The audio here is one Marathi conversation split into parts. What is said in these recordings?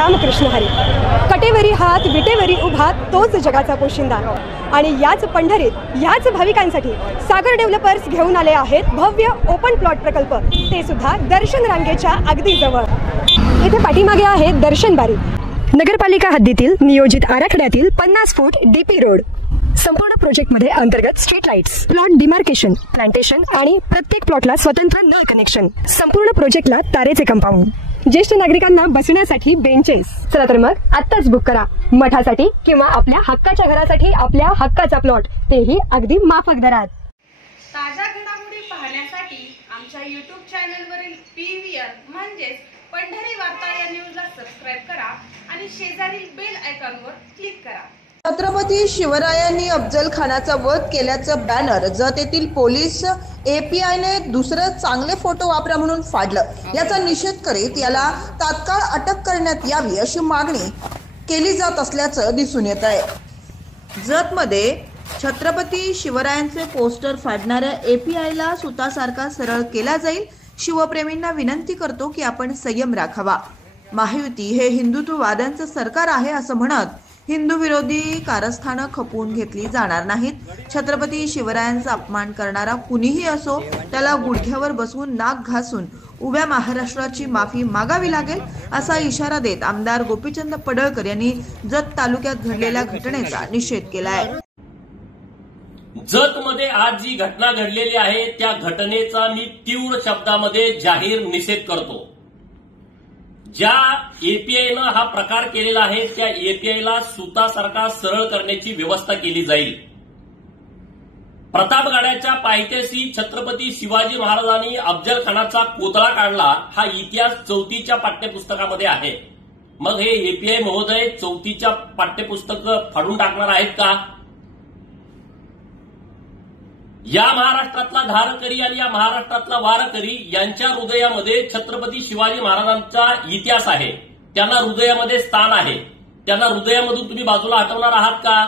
रामकृष्ण हरी. कटेवरी हात विटेवरी उभा तोच जगाचा पोशिंदा. आणि याच पंढरीत याच भाविकांसाठी सागर डेव्हलपर्स घेऊन आले आहेत भव्य ओपन प्लॉट प्रकल्प, ते सुद्धा दर्शन रांगेच्या अगदी जवळ. इथे पाठीमागे आहे दर्शन बारी. नगरपालिका हद्दीतील नियोजित आराखड्यातील 50 फूट डीपी रोड. संपूर्ण प्रोजेक्टमध्ये अंतर्गत street lights, plot demarcation, plantation आणि प्रत्येक प्लॉटला स्वतंत्र नळ कनेक्शन. संपूर्ण प्रोजेक्टला तारेचे कंपाऊंड. ज्येष्ठ नागरिकांना बसण्यासाठी बेंचेस. चला तर मग आत्ताच बुक करा मठासाठी किंवा आपल्या हक्काच्या घरासाठी आपल्या हक्काचा प्लॉट, तेही अगदी माफक दरात. ताज्या घडामोडी पाहण्यासाठी आमच्या YouTube चॅनलवरील PVR म्हणजेच पंढरी वार्ता या न्यूजला सबस्क्राइब करा आणि शेजारील बेल आयकॉनवर क्लिक करा. छत्रपती शिवरायांनी अफजल खानाचा वध केल्याचं बॅनर जत येथील पोलीस APIने दुसरं चांगले फोटो वापरा म्हणून फाडलं. याचा निषेध करीत याला तात्काळ अटक करण्यात यावी अशी मागणी केली जात असल्याचं दिसून येत आहे. जतमध्ये छत्रपती शिवरायांचे पोस्टर फाडणाऱ्या APIला सुतासारखा सरळ केला जाईल. शिवप्रेमींना विनंती करतो की आपण संयम राखावा. महायुती हे हिंदुत्ववाद्यांचं सरकार आहे असं म्हणत हिंदू विरोधी कारस्थानं खपवून घेतली जाणार नाहीत. छत्रपती शिवरायांचा अपमान करणारा कुणीही असो त्याला गुडघ्यावर बसवून नाक घासून उभ्या महाराष्ट्राची माफी मागावी लागेल असा इशारा देत आमदार गोपीचंद पडळकर यांनी जत तालुक्यात घडलेल्या घटनेचा निषेध केला आहे. जत मध्ये आज जी घटना घडलेली आहे त्या घटनेचा मी तीव्र शब्दामध्ये जाहीर निषेध करतो. ज्या APIनं हा प्रकार केलेला आहे त्या APIला सुतासारखा सरळ करण्याची व्यवस्था केली जाईल. प्रतापगडाच्या पायथ्याशी छत्रपती शिवाजी महाराजांनी अफजल खानाचा कोतळा काढला हा इतिहास 4थीच्या पाठ्यपुस्तकामध्ये आहे. मग हे API महोदय 4थीच्या पाठ्यपुस्तक फाडून टाकणार आहेत का? या महाराष्ट्रातला धारकरी आणि या महाराष्ट्रातला वारकरी यांच्या हृदयामध्ये छत्रपती शिवाजी महाराजांचा इतिहास आहे. त्यांना हृदयामध्ये स्थान आहे. त्यांना हृदयामधून तुम्ही बाजूला हटवणार आहात का?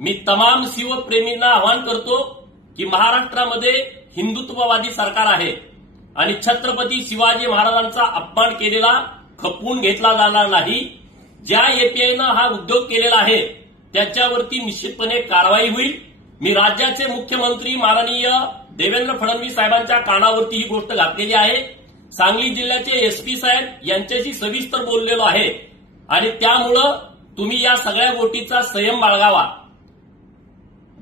मी तमाम शिवप्रेमींना आवाहन करतो की महाराष्ट्रामध्ये हिंदुत्ववादी सरकार आहे आणि छत्रपती शिवाजी महाराजांचा अपमान केलेला खपवून घेतला जाणार नाही. ज्या APIनं हा उद्योग केलेला आहे त्याच्यावरती निश्चितपणे कारवाई होईल. मी राज्याचे मुख्यमंत्री माननीय देवेंद्र फडणवीस साहेबांच्या कानावरती ही गोष्ट घातलेली आहे. सांगली जिल्ह्याचे SP साहेब यांच्याशी सविस्तर बोललेलो आहे आणि त्यामुळं तुम्ही या सगळ्या गोष्टीचा संयम बाळगावा.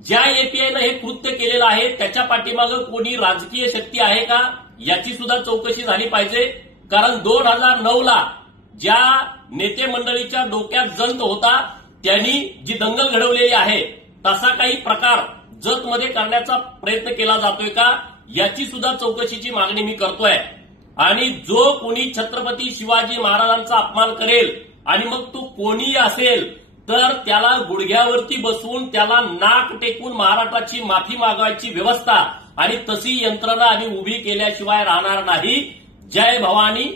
ज्या APIनं हे कृत्य केलेलं आहे त्याच्या पाठीमागं कोणी राजकीय शक्ती आहे का याची सुद्धा चौकशी झाली पाहिजे. कारण 2009ला ज्या नेते मंडळीच्या डोक्यात जंत होता त्यांनी जी दंगल घडवलेली आहे तसा काही प्रकार जतमध्ये करण्याचा प्रयत्न केला जातोय का याची सुद्धा चौकशीची मागणी मी करतोय. आणि जो कोणी छत्रपती शिवाजी महाराजांचा अपमान करेल आणि मग तो कोणीही असेल तर त्याला गुडघ्यावरती बसवून त्याला नाक टेकून महाराष्ट्राची माफी मागवायची व्यवस्था आणि तशी यंत्रणा आणि उभी केल्याशिवाय राहणार नाही. जय भवानी.